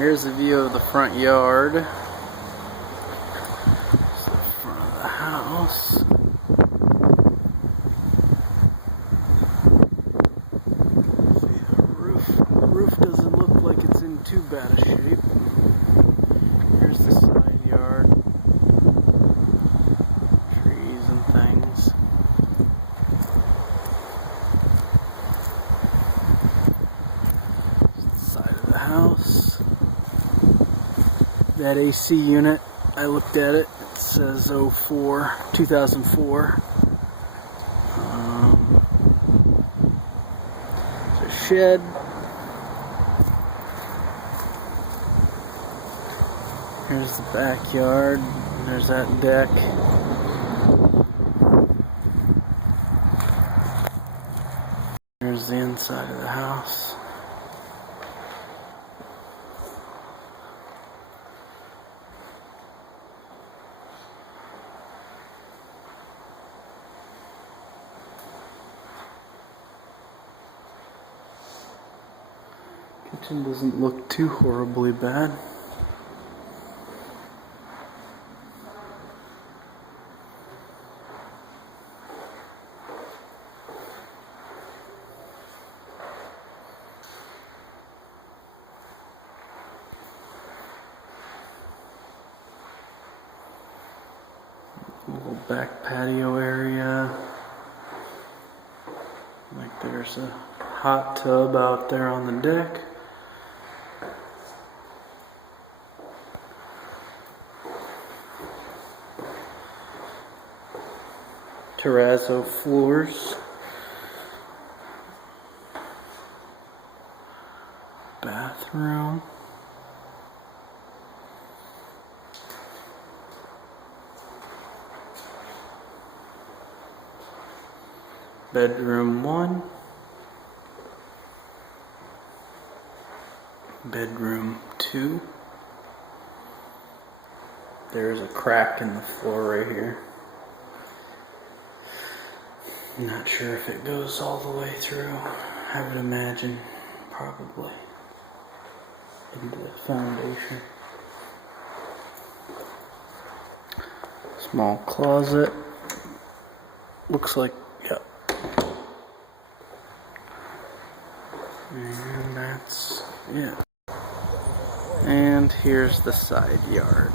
Here's a view of the front yard. This is the front of the house. See, the roof doesn't look like it's in too bad a shape. Here's the side yard. Trees and things. Here's the side of the house. That AC unit, I looked at it, it says 2004. There's a shed. Here's the backyard. There's that deck. Here's the inside of the house. Kitchen doesn't look too horribly bad. Little back patio area. Like there's a hot tub out there on the deck. Terrazzo floors. Bathroom. Bedroom 1. Bedroom 2. There's a crack in the floor right here. I'm not sure if it goes all the way through. I would imagine probably into the foundation. Small closet. Looks like, yep. And that's it. And here's the side yard.